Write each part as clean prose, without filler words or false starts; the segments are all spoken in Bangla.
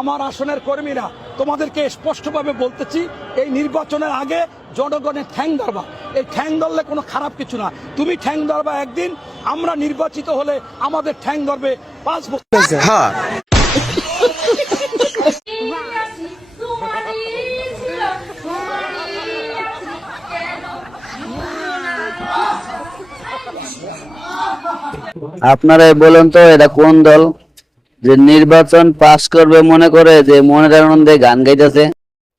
আমার আসনের কর্মীরা তোমাদেরকে স্পষ্টভাবে বলতেছি, এই নির্বাচনের আগে জনগণের ঠ্যাং ধরবা। এই ঠ্যাং ধরলে কোনো খারাপ কিছু না। তুমি ঠ্যাং ধরবা একদিন, আমরা নির্বাচিত হলে আমাদের ঠ্যাং ধরবে 5 বছর। হ্যাঁ, আপনারাই বলেন তো এটা কোন দল যে নির্বাচন পাস করবে মনে করে যে মনের আনন্দে গান গাইতেছে?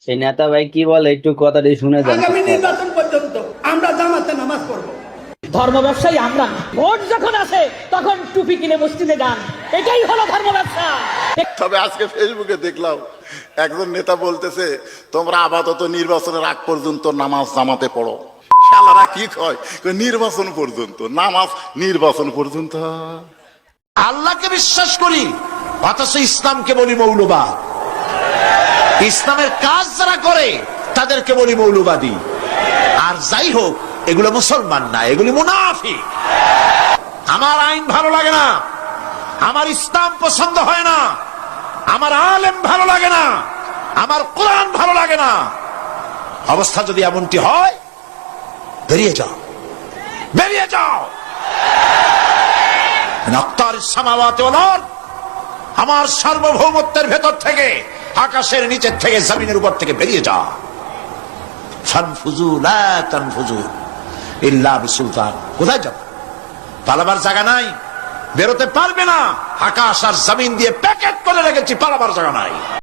সেই নেতা ভাই কি বলে একটু কথাটি শুনে যান। আগামী নির্বাচন পর্যন্ত আমরা জামাতে নামাজ পড়বো। ধর্ম ব্যবসায়ী আমরা, ভোট যখন আসে তখন টুপি কিনে মসজিদে যান, এটাই হলো ধর্ম ব্যবসা। তবে আজকে ফেসবুকে দেখলাম একজন নেতা বলতেছে, তোমরা আপাতত নির্বাচনের আগ পর্যন্ত নামাজ জামাতে পড়ো। শালারা কি কয়, নির্বাচন পর্যন্ত নামাজ, নির্বাচন পর্যন্ত। আল্লাহকে বিশ্বাস করি অথচ ইসলামকে বলি মৌলবাদ। ইসলামের কাজ যারা করে তাদেরকে বলি মৌলবাদী। আর যাই হোক, এগুলো মুসলমান না, এগুলি মুনাফিক। আমার আইন ভালো লাগে না, আমার ইসলাম পছন্দ হয় না, আমার আলেম ভালো লাগে না, আমার কোরআন ভালো লাগে না। অবস্থা যদি এমনটি হয়, বেরিয়ে যাও, বেরিয়ে যাও। আমার সার্বভৌমত্বের ভেতর থেকে, আকাশের নিচের থেকে, জমিনের উপর থেকে বেরিয়ে যা। ফানফুজু লা তানফুজু ইল্লা বিসুলতান। কোথায় যাবে? পালাবার জায়গা নাই, বেরোতে পারবে না। আকাশ আর জমিন দিয়ে প্যাকেট করে রেখেছি, পালাবার জায়গা নাই।